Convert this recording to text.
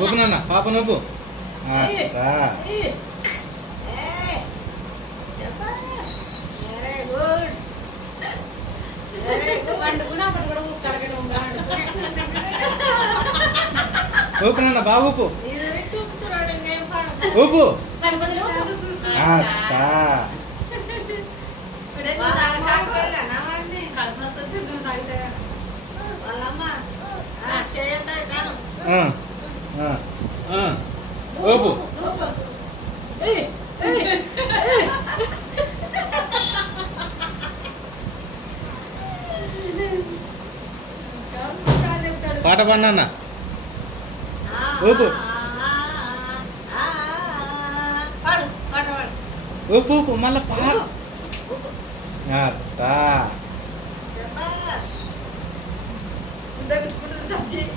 ఊపు నాన్న పాప నువ్వు ఊపు నాన్న బాగా ఊపు ఊపు ఊపు పాట పాడినా ఊపు ఊపు ఊపు మళ్ళా పాడు Dapat 10 subjek.